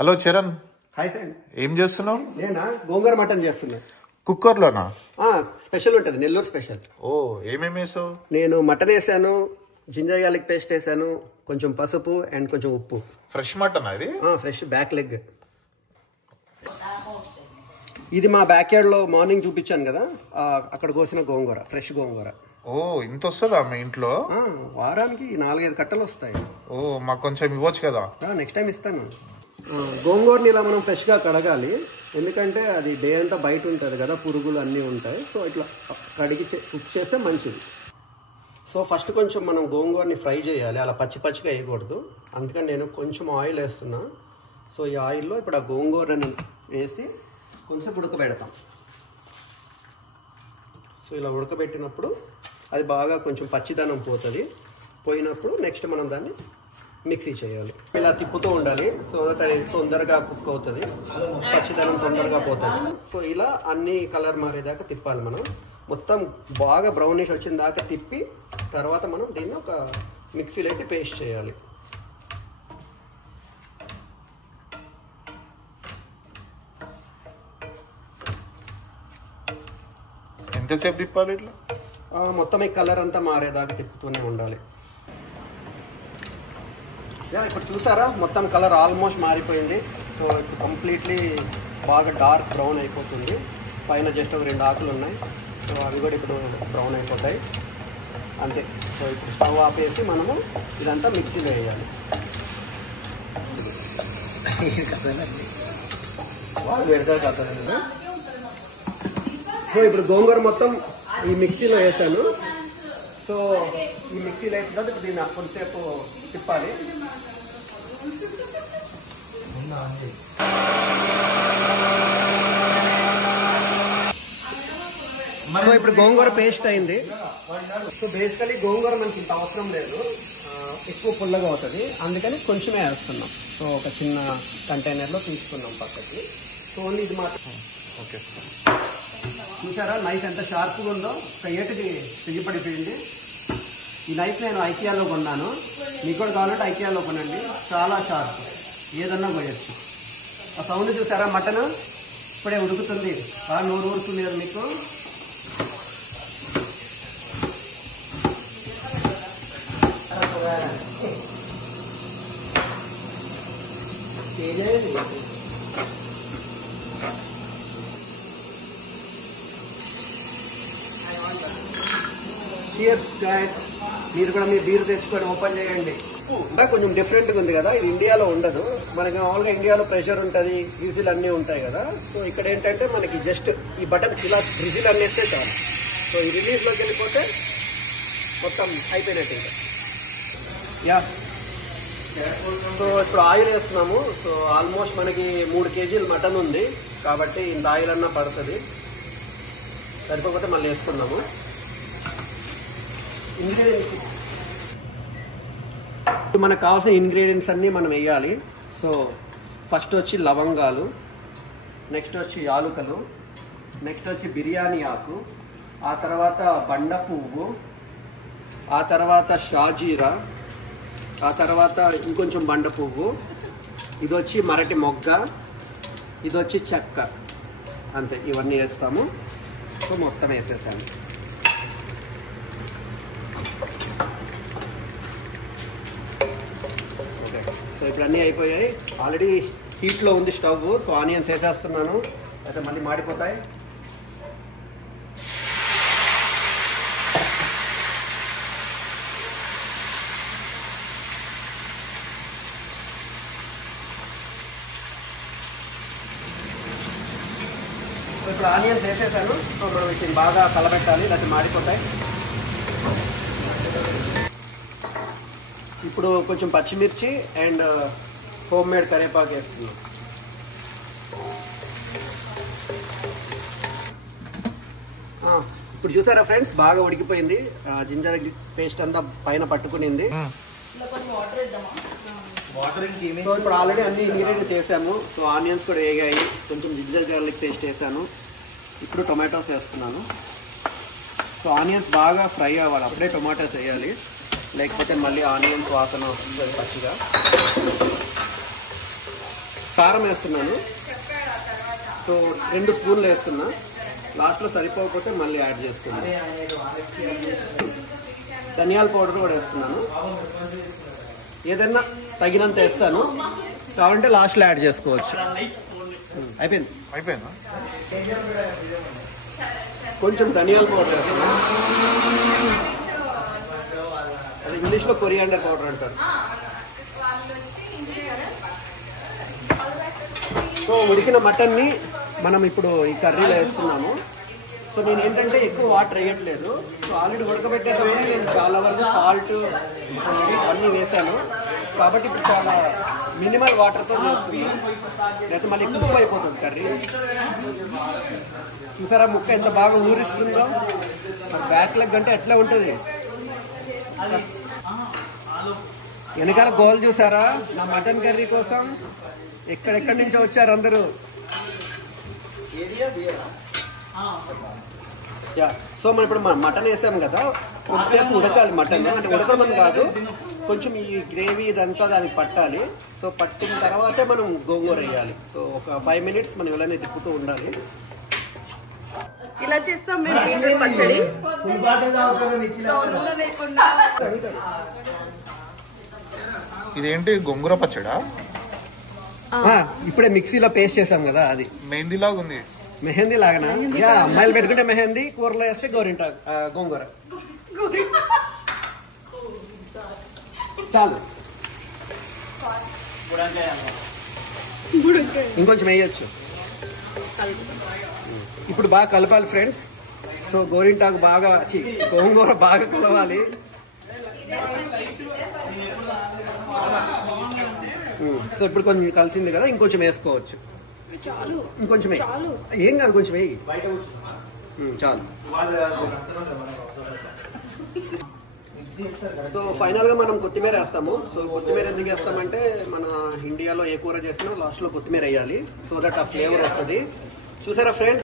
Hello Charan, hi friend. ఏం చేస్తున్నావు? నేనా గోంగూర మటన్ చేస్తున్నా. కుక్కర్లోనా? స్పెషల్ ఉంటుంది, నెల్లూరు స్పెషల్. ఓ, ఏమేమి వేసావు? నేను మటన్ వేసాను, జింజర్ గార్లిక్ పేస్ట్ వేసాను, కొంచెం పసుపు అండ్ కొంచెం ఉప్పు. ఫ్రెష్ మటన్ అది? Fresh back leg. ఇది మా బ్యాక్ యార్డ్ లో మార్నింగ్ చూపించాను కదా, అక్కడ కోసిన గోంగూర, ఫ్రెష్ గోంగూర. ఓ, ఇంత వస్తుందా మీ ఇంట్లో? వారానికి 4-5 కట్టలు వస్తాయి. ఓ, మాకు కొంచెం ఇవ్వచ్చు కదా? నెక్స్ట్ టైం ఇస్తాను. గోంగూరని ఇలా మనం ఫ్రెష్గా కడగాలి, ఎందుకంటే అది డే అంతా బయట ఉంటుంది కదా, పురుగులు అన్నీ ఉంటాయి. సో ఇట్లా కడిగి కుక్ చేస్తే మంచిది. సో ఫస్ట్ కొంచెం మనం గోంగూరని ఫ్రై చేయాలి, అలా పచ్చి పచ్చిగా వేయకూడదు. అందుకని నేను కొంచెం ఆయిల్ వేస్తున్నా. సో ఈ ఆయిల్లో ఇప్పుడు ఆ గోంగూరని వేసి కొంచెం ఉడకబెడతాం. సో ఇలా ఉడకబెట్టినప్పుడు అది బాగా కొంచెం పచ్చిదనం పోతుంది. పోయినప్పుడు నెక్స్ట్ మనం దాన్ని మిక్సీ చేయాలి. ఇలా తిప్పుతూ ఉండాలి, సో దట్ అది తొందరగా కుక్ అవుతుంది, పచ్చిదనం తొందరగా పోతుంది. సో ఇలా అన్ని కలర్ మారేదాకా తిప్పాలి మనం. మొత్తం బాగా బ్రౌనిష్ వచ్చిన దాకా తిప్పి తర్వాత మనం దీన్ని ఒక మిక్సీలో అయితే పేస్ట్ చేయాలి. ఎంతసేపు తిప్పాలి ఇట్లా? మొత్తం ఈ కలర్ అంతా మారేదాకా తిప్పుతూనే ఉండాలి. ఇప్పుడు చూసారా, మొత్తం కలర్ ఆల్మోస్ట్ మారిపోయింది. సో ఇప్పుడు కంప్లీట్లీ బాగా డార్క్ బ్రౌన్ అయిపోతుంది. పైన జస్ట్ ఒక 2 ఆకులు ఉన్నాయి, సో అవి కూడా ఇప్పుడు బ్రౌన్ అయిపోతాయి అంతే. సో ఇప్పుడు స్టవ్ ఆపేసి మనము ఇదంతా మిక్సీలో వేయాలి. సో ఇప్పుడు గోంగూర మొత్తం ఈ మిక్సీలో వేసాను. సో ఈ మిక్సీలో వేసిన తర్వాత ఇప్పుడు దీన్ని కొంతసేపు తిప్పాలి. సో ఇప్పుడు గోంగూర పేస్ట్ అయింది. సో బేసికలీ గోంగూర మనకి ఇంత అవసరం లేదు, ఎక్కువ పుల్లగా అవుతుంది, అందుకని కొంచెమే వేస్తున్నాం. సో ఒక చిన్న కంటైనర్లో తీసుకున్నాం పక్కకి. సో ఓన్లీ ఇది మాత్రం. ఓకే, చూసారా నైఫ్ ఎంత షార్ప్గా ఉందో, స్ట్రైట్కి తెగిపడిపోయింది. ఈ నైఫ్ నేను ఐకియాలో కొన్నాను, మీకు కూడా కావాలంటే ఐకియాలో కొనండి, చాలా షార్ప్, ఏదన్నా కొయ్యచ్చు. ఆ సౌండ్ చూసారా, మటన్ ఇప్పుడే ఉడుకుతుంది, బాగా నోరు ఊరుతుంది కదా మీకు. మీరు కూడా మీ బీర్ తెచ్చుకొని ఓపెన్ చేయండి. అంటే కొంచెం డిఫరెంట్గా ఉంది కదా, ఇది ఇండియాలో ఉండదు. మనకి మామూలుగా ఇండియాలో ప్రెషర్ ఉంటుంది, విజిల్ అన్నీ ఉంటాయి కదా. సో ఇక్కడ ఏంటంటే మనకి జస్ట్ ఈ బటన్ ఇలా విజిల్ అన్నేస్తే చాలు. సో ఈ రిలీజ్లోకి వెళ్ళిపోతే మొత్తం అయిపోయినట్టు. యా, సో ఇప్పుడు ఆయిల్ వేస్తున్నాము. సో ఆల్మోస్ట్ మనకి 3 kg మటన్ ఉంది కాబట్టి ఇంత ఆయిల్ అన్నా పడుతుంది. సరిపోతే మళ్ళీ వేసుకున్నాము. మనకు కావాల్సిన ఇంగ్రీడియంట్స్ అన్నీ మనం వేయాలి. సో ఫస్ట్ వచ్చి లవంగాలు, నెక్స్ట్ వచ్చి యాలుకలు, నెక్స్ట్ వచ్చి బిర్యానీ ఆకు, ఆ తర్వాత బండ పువ్వు, ఆ తర్వాత షాజీరా, ఆ తర్వాత ఇంకొంచెం బండ పువ్వు, ఇది వచ్చి మరటి మొగ్గ, ఇది వచ్చి చెక్క. అంతే, ఇవన్నీ వేస్తాము. సో మొత్తం వేసేసాము. సో ఇప్పుడు అన్నీ అయిపోయాయి, ఆల్రెడీ హీట్లో ఉంది స్టవ్. సో ఆనియన్స్ వేసేస్తున్నాను, అయితే మళ్ళీ మాడిపోతాయి. సో ఇప్పుడు ఆనియన్స్ వేసేసాను. సో మనం వీటిని బాగా కలబెట్టాలి, లేకపోతే మాడిపోతాయి. ఇప్పుడు కొంచెం పచ్చిమిర్చి అండ్ హోమ్ మేడ్ కరివేపాకు వేస్తున్నాం. ఇప్పుడు చూసారా ఫ్రెండ్స్, బాగా ఉడికిపోయింది. జింజర్ పేస్ట్ అంతా పైన పట్టుకునింది. సో ఇప్పుడు ఆల్రెడీ అన్ని ఇంగ్రీడియంట్స్ వేసాము. సో ఆనియన్స్ కూడా వేగాయి, కొంచెం జింజర్ గార్లిక్ పేస్ట్ వేసాను. ఇప్పుడు టొమాటోస్ వేస్తున్నాను. సో ఆనియన్స్ బాగా ఫ్రై అవ్వాలి, అప్పుడే టొమాటోస్ వేయాలి, లేకపోతే మళ్ళీ ఆనియన్స్ వాసన వస్తుంది పచ్చిగా. కారం వేస్తున్నాను. సో 2 స్పూన్లు వేస్తున్నా. లాస్ట్లో సరిపోకపోతే మళ్ళీ యాడ్ చేసుకున్నాను. ధనియాల పౌడర్ కూడా వేస్తున్నాను. ఏదైనా తగినంత వేస్తాను, కావాలంటే లాస్ట్లో యాడ్ చేసుకోవచ్చు. అయిపోయిందా? కొంచెం ధనియాల పౌడర్ వేస్తున్నాను. అది ఇంగ్లీష్లో కొరియాండర్ పౌడర్ అంటారు. సో ఉడికిన మటన్ని మనం ఇప్పుడు ఈ కర్రీలో వేస్తున్నాము. సో నేను ఏంటంటే ఎక్కువ వాటర్ వేయట్లేదు. సో ఆల్రెడీ ఉడకబెట్టేటప్పుడు నేను చాలా వరకు సాల్ట్ అన్నీ వేసాను, కాబట్టి ఇప్పుడు చాలా మినిమల్ వాటర్తో చేస్తున్నాను, లేకపోతే మళ్ళీ కుక్ అయిపోతుంది కర్రీ. చూసారా ముక్క ఎంత బాగా ఊరిస్తుందో? బ్యాక్ లెగ్ అంటే ఎట్లా ఉంటుంది? వెనకాల గోల్ చూసారా నా మటన్ కర్రీ కోసం? ఎక్కడెక్కడి నుంచో వచ్చారు అందరూ. యా, సో మనం ఇప్పుడు మటన్ వేసాం కదా, కొంచెంసేపు ఉడకాలి. మటన్ అంటే ఉడకమని కాదు, కొంచెం ఈ గ్రేవీ ఇదంతా దానికి పట్టాలి. సో పట్టిన తర్వాతే మనం గోంగూర వేయాలి. సో ఒక 5 మినిట్స్ మనం ఇలానే తిప్పుతూ ఉండాలి. ఇలా చేస్తాం మేము బీట్రూట్ పచ్చడి. ఇదేంటి గోంగూర పచ్చడా? ఇప్పుడే మిక్సీలో పేస్ట్ చేసాం కదా, అది మెహందీ లాగా ఉంది. మెహందీ లాగానా? యా, అమ్మాయిలు పెట్టుకుంటే మెహందీ, కూరలో వేస్తే గోంగూర. చాలు, ఇంకొంచెం వేయచ్చు. ఇప్పుడు బాగా కలపాలి ఫ్రెండ్స్. సో గోరింటాకు బాగా గోంగూర బాగా కలవాలి. సో ఇప్పుడు కొంచెం కలిసింది కదా, ఇంకొంచెం వేసుకోవచ్చు. ఇంకొంచెం ఏం కాదు, కొంచెం వేయి. చాలు. సో ఫైనల్ గా మనం కొత్తిమీర వేస్తాము. సో కొత్తిమీర ఎందుకు వేస్తామంటే మన ఇండియాలో ఏ కూర చేసినా లాస్ట్ లో కొత్తిమీర వేయాలి, సో దట్ ఆ ఫ్లేవర్ వస్తుంది. చూసారా ఫ్రెండ్స్?